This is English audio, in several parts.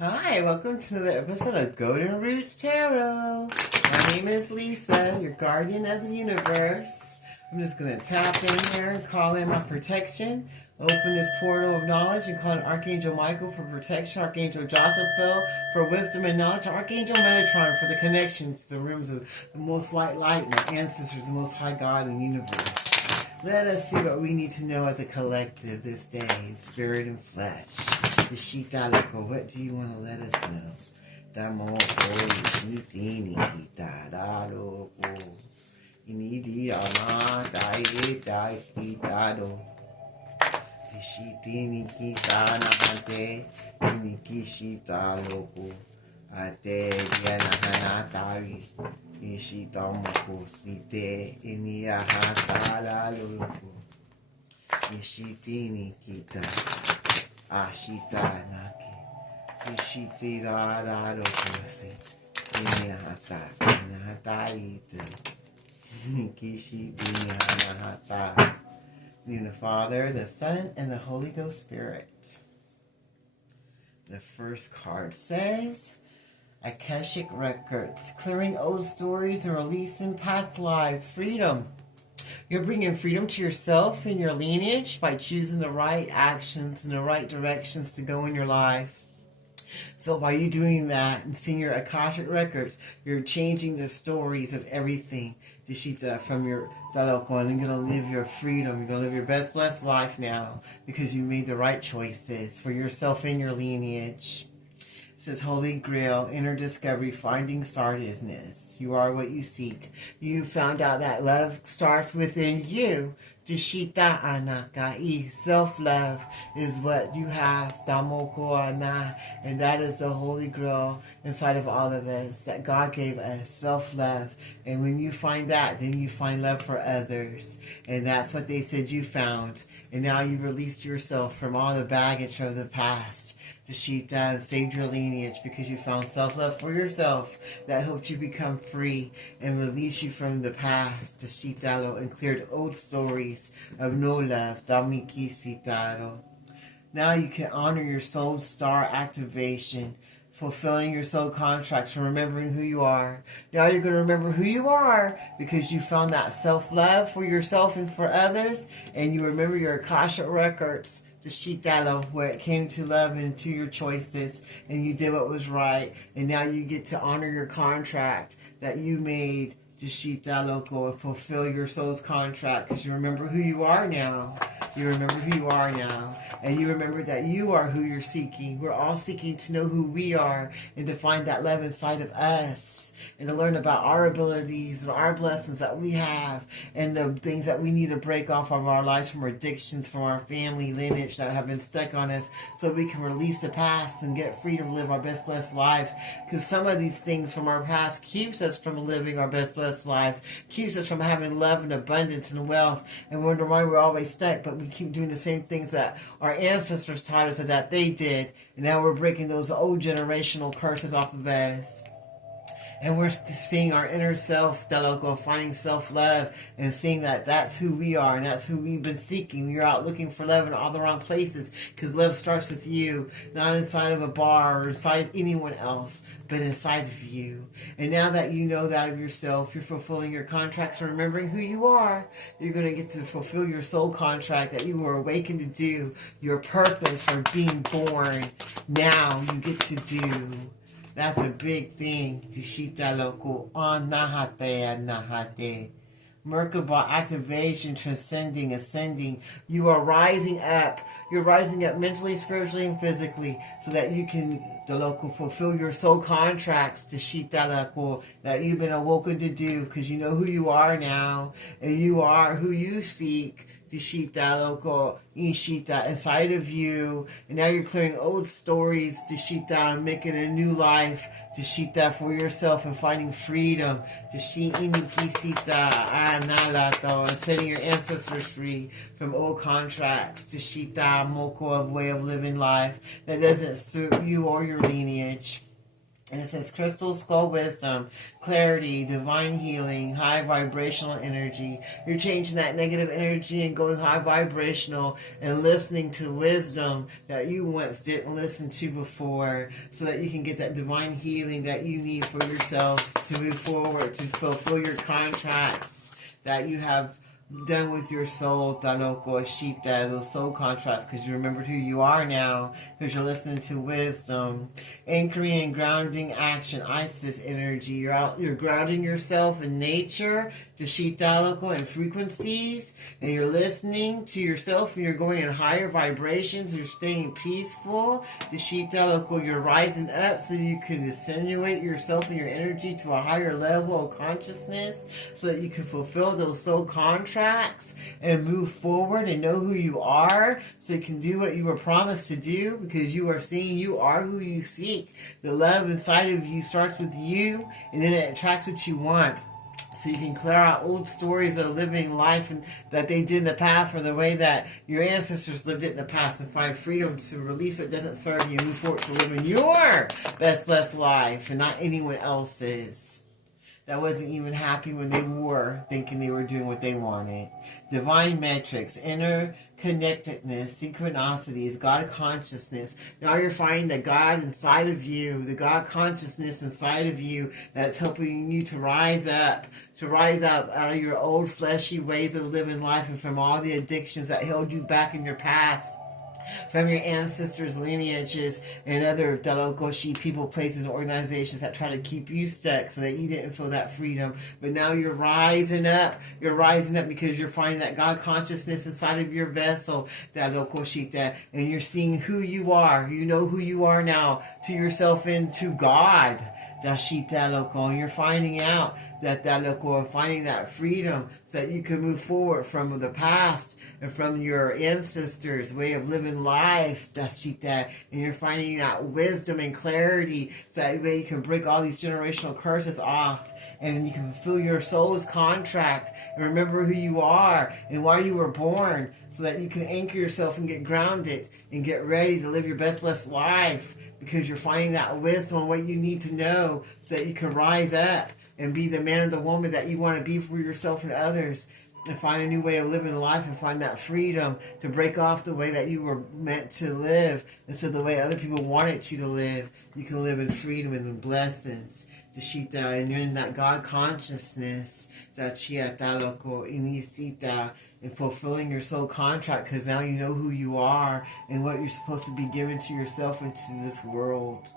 Hi, welcome to another episode of Golden Roots Tarot. My name is Lisa, your guardian of the universe. I'm just going to tap in here and call in my protection. Open this portal of knowledge and call in Archangel Michael for protection, Archangel Joseph for wisdom and knowledge, Archangel Metatron for the connection to the rooms of the most white light, my ancestors, the most high God in the universe. Let us see what we need to know as a collective this day in spirit and flesh. Ishitaloko, what do you want to let us know? Damoko, Ishitini, Kitararoko, Inidi, Ama, Dai, Kitado, Ishitini, Kitana, Hante, Inikishitaloko, Ate, Yanahanatari, Ishitamoko, Site, Iniahatala, Loko, Ishitini, Kita. Ashita naki, ishiti rara rokosi, inahata, inahata ita, kishi inahata. In the Father, the Son, and the Holy Ghost Spirit. The first card says, Akashic Records, clearing old stories and releasing past lives, freedom. You're bringing freedom to yourself and your lineage by choosing the right actions and the right directions to go in your life. So by you doing that and seeing your Akashic records, you're changing the stories of everything. Deshita, from your Dalokon, and you're going to live your freedom. You're going to live your best blessed life now because you made the right choices for yourself and your lineage. It says, Holy Grail, inner discovery, finding sardisness. You are what you seek. You found out that love starts within you. Dishita anakai. Self-love is what you have. Damoko ana. And that is the Holy Grail inside of all of us that God gave us. Self-love. And when you find that, then you find love for others. And that's what they said you found. And now you released yourself from all the baggage of the past. Dishita, and saved your lineage because you found self-love for yourself that helped you become free and release you from the past. Dishitalo, and cleared old stories of no love. Damiki sitaro. Now you can honor your soul star activation, fulfilling your soul contracts and remembering who you are. Now you're going to remember who you are because you found that self-love for yourself and for others, and you remember your Akasha records, the Shitalo, where it came to love and to your choices, and you did what was right, and now you get to honor your contract that you made, Dishita Loco, and fulfill your soul's contract because you remember who you are now. You remember who you are now. And you remember that you are who you're seeking. We're all seeking to know who we are and to find that love inside of us and to learn about our abilities and our blessings that we have and the things that we need to break off of our lives from our addictions, from our family lineage that have been stuck on us so we can release the past and get freedom to live our best blessed lives. Because some of these things from our past keeps us from living our best blessed lives, keeps us from having love and abundance and wealth, and wonder why we're always stuck, but we keep doing the same things that our ancestors taught us and that they did, and now we're breaking those old generational curses off of us. And we're seeing our inner self, Daloko, finding self-love and seeing that that's who we are and that's who we've been seeking. You're out looking for love in all the wrong places because love starts with you, not inside of a bar or inside of anyone else, but inside of you. And now that you know that of yourself, you're fulfilling your contracts and remembering who you are. You're going to get to fulfill your soul contract that you were awakened to do, your purpose for being born. Now you get to do. That's a big thing. Tishita loko on nahate nahate. Merkaba activation, transcending, ascending. You are rising up. You're rising up mentally, spiritually, and physically so that you can fulfill your soul contracts that you've been awoken to do because you know who you are now and you are who you seek. Dishita loco, Ishita inside of you, and now you're clearing old stories, Dishita, and making a new life, Dishita, for yourself and finding freedom, Dishita, Analato, and setting your ancestors free from old contracts, Dishita, Moko, of way of living life that doesn't suit you or your lineage. And it says crystal skull wisdom, clarity, divine healing, high vibrational energy. You're changing that negative energy and going high vibrational and listening to wisdom that you once didn't listen to before, so that you can get that divine healing that you need for yourself to move forward, to fulfill your contracts that you have done with your soul, Taloko Ashita, those soul contracts, because you remembered who you are now, because you're listening to wisdom. Anchoring and grounding action, Isis energy. You're grounding yourself in nature, Taloko, and frequencies, and you're listening to yourself, and you're going in higher vibrations, you're staying peaceful, Taloko, you're rising up so you can attenuate yourself and your energy to a higher level of consciousness, so that you can fulfill those soul contracts and move forward and know who you are, so you can do what you were promised to do, because you are seeing you are who you seek. The love inside of you starts with you, and then it attracts what you want. So you can clear out old stories of living life and that they did in the past, or the way that your ancestors lived it in the past, and find freedom to release what doesn't serve you and move forward to living your best blessed life and not anyone else's. That wasn't even happy when they were thinking they were doing what they wanted. Divine metrics, inner connectedness, synchronicities, God consciousness. Now you're finding the God inside of you, the God consciousness inside of you that's helping you to rise up out of your old fleshy ways of living life and from all the addictions that held you back in your past, from your ancestors' lineages and other Dalokoshi people, places, and organizations that try to keep you stuck so that you didn't feel that freedom. But now you're rising up. You're rising up because you're finding that God consciousness inside of your vessel, Dalokoshita, and you're seeing who you are. You know who you are now to yourself and to God. Dashita Loko, and you're finding out that Loko, finding that freedom so that you can move forward from the past and from your ancestors' way of living life, Dashita, and you're finding that wisdom and clarity so that way you can break all these generational curses off, and you can fulfill your soul's contract and remember who you are and why you were born, so that you can anchor yourself and get grounded and get ready to live your best blessed life, because you're finding that wisdom and what you need to know so that you can rise up and be the man or the woman that you want to be for yourself and others, and find a new way of living life and find that freedom to break off the way that you were meant to live instead of the way other people wanted you to live. You can live in freedom and in blessings. Deshita, and you're in that God consciousness, that Chia Taloko Inisita, and fulfilling your soul contract, because now you know who you are and what you're supposed to be giving to yourself and to this world.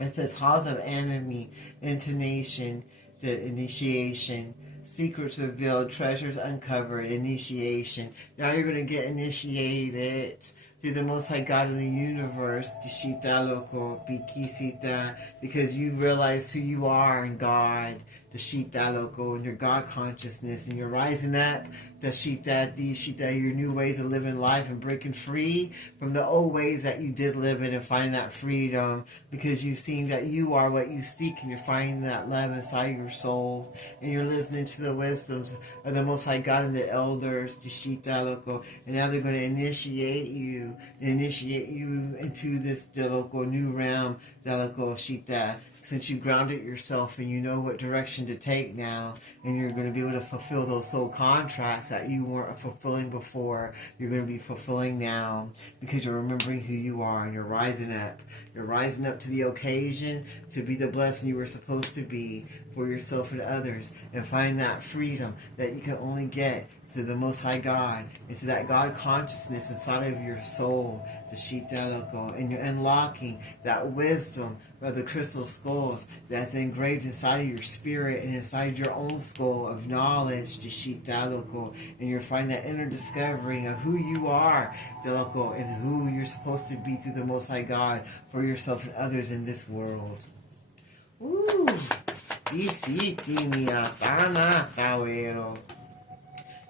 It says halls of enemy, intonation, the initiation, secrets revealed, treasures uncovered, initiation. Now you're going to get initiated through the Most High God of the universe, Dishita Loko, Bikisita, because you realize who you are in God, Dishita Loko, and your God consciousness, and you're rising up, Dishita, your new ways of living life and breaking free from the old ways that you did live in and finding that freedom, because you've seen that you are what you seek, and you're finding that love inside your soul, and you're listening to the wisdoms of the Most High God and the elders, Dishita Loko, and now they're going to initiate you into this Deloko new realm, Deloko Shita, since you grounded yourself and you know what direction to take now, and you're going to be able to fulfill those soul contracts that you weren't fulfilling before. You're going to be fulfilling now because you're remembering who you are and you're rising up. You're rising up to the occasion to be the blessing you were supposed to be for yourself and others, and find that freedom that you can only get to the Most High God, into that God consciousness inside of your soul, the Shitaloko, and you're unlocking that wisdom of the crystal skulls that's engraved inside of your spirit and inside your own skull of knowledge, the Shitaloko, and you're finding that inner discovering of who you are, Deloko, and who you're supposed to be through the Most High God for yourself and others in this world. Ooh, it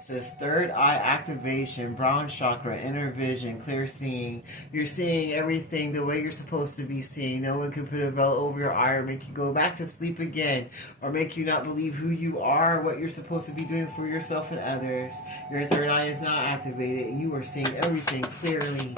says third eye activation, brown chakra, inner vision, clear seeing. You're seeing everything the way you're supposed to be seeing. No one can put a veil over your eye or make you go back to sleep again, or make you not believe who you are, what you're supposed to be doing for yourself and others. Your third eye is not activated, and you are seeing everything clearly.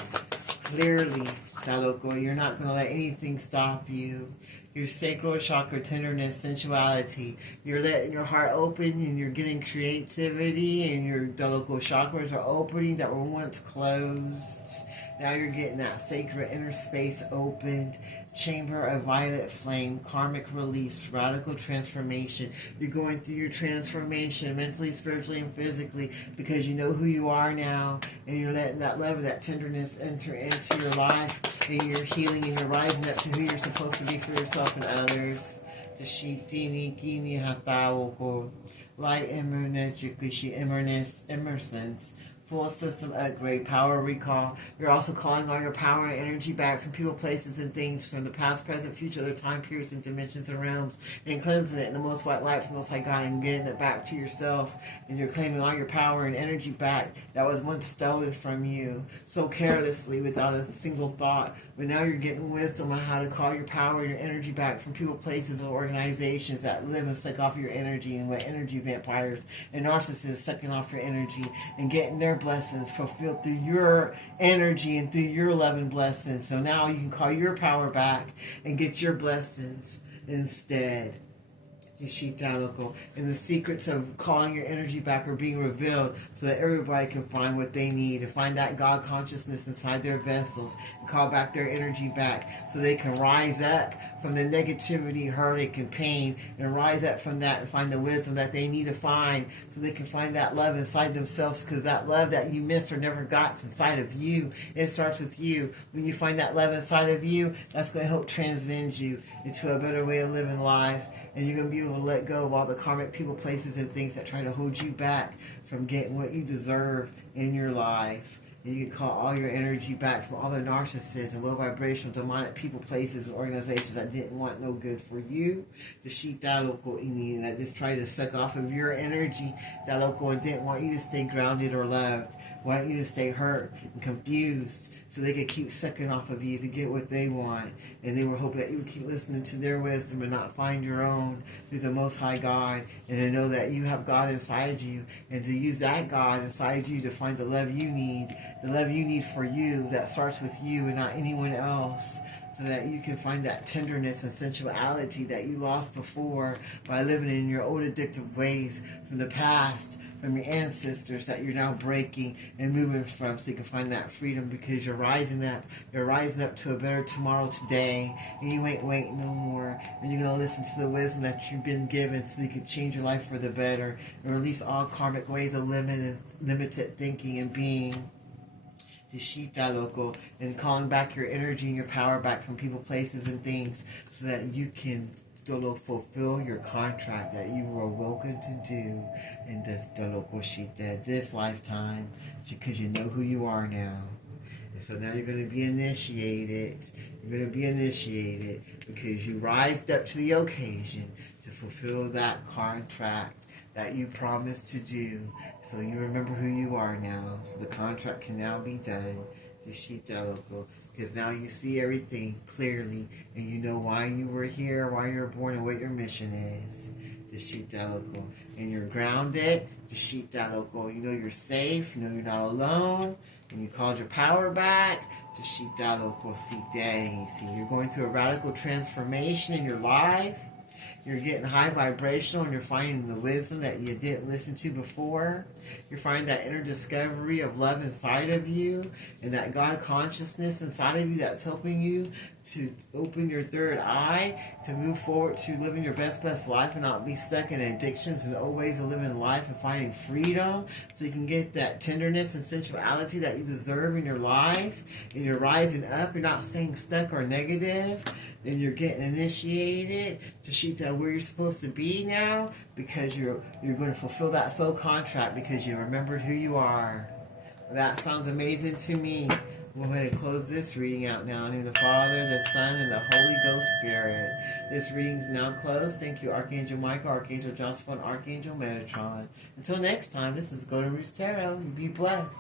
Clearly, Taloko, you're not going to let anything stop you. Your sacral chakra, tenderness, sensuality. You're letting your heart open and you're getting creativity, and your Taloko chakras are opening that were once closed. Now you're getting that sacred inner space opened. Chamber of violet flame, karmic release, radical transformation. You're going through your transformation mentally, spiritually, and physically because you know who you are now, and you're letting that love, that tenderness enter into your life, and you're healing and you're rising up to who you're supposed to be for yourself and others. Light emergence, full system upgrade, power recall. You're also calling all your power and energy back from people, places, and things from the past, present, future, other time periods and dimensions and realms, and cleansing it in the most white light from the Most High God and getting it back to yourself. And you're claiming all your power and energy back that was once stolen from you so carelessly without a single thought. But now you're getting wisdom on how to call your power and your energy back from people, places, or organizations that live and suck off your energy, and let energy vampires and narcissists sucking off your energy and getting their blessings fulfilled through your energy and through your love and blessings. So now you can call your power back and get your blessings instead. And the secrets of calling your energy back are being revealed so that everybody can find what they need and find that God consciousness inside their vessels and call back their energy back so they can rise up from the negativity, heartache, and pain, and rise up from that and find the wisdom that they need to find so they can find that love inside themselves, because that love that you missed or never got is inside of you. It starts with you. When you find that love inside of you, that's going to help transcend you into a better way of living life. And you're going to be able to let go of all the karmic people, places, and things that try to hold you back from getting what you deserve in your life. And you can call all your energy back from all the narcissists and low vibrational, demonic people, places, and organizations that didn't want no good for you. The sheep that local that just tried to suck off of your energy, that local, and didn't want you to stay grounded or loved. Want you to stay hurt and confused so they could keep sucking off of you to get what they want. And they were hoping that you would keep listening to their wisdom and not find your own through the Most High God, and to know that you have God inside you, and to use that God inside you to find the love you need for you, that starts with you and not anyone else, so that you can find that tenderness and sensuality that you lost before by living in your old addictive ways from the past, from your ancestors, that you're now breaking and moving from, so you can find that freedom, because you're rising up to a better tomorrow today, and you ain't waiting no more, and you're going to listen to the wisdom that you've been given so you can change your life for the better and release all karmic ways of limited thinking and being. Dishita loco, and calling back your energy and your power back from people, places, and things, so that you can fulfill your contract that you were welcome to do in this lifetime, because you know who you are now. And so now you're going to be initiated. You're going to be initiated because you rised up to the occasion to fulfill that contract that you promised to do. So you remember who you are now. So the contract can now be done. Because now you see everything clearly, and you know why you were here, why you were born, and what your mission is. And you're grounded. You know you're safe. You know you're not alone. And you called your power back. See, you're going through a radical transformation in your life. You're getting high vibrational, and you're finding the wisdom that you didn't listen to before. You're finding that inner discovery of love inside of you, and that God consciousness inside of you that's helping you to open your third eye, to move forward to living your best life and not be stuck in addictions and old ways of living life, and finding freedom so you can get that tenderness and sensuality that you deserve in your life. And you're rising up. You're not staying stuck or negative. And you're getting initiated to Shita where you're supposed to be now, because you're going to fulfill that soul contract because you remembered who you are. That sounds amazing to me. We'll go ahead and close this reading out now. In the name of the Father, the Son, and the Holy Ghost Spirit. This reading is now closed. Thank you, Archangel Michael, Archangel Joseph, and Archangel Metatron. Until next time, this is Golden Roots Tarot. You be blessed.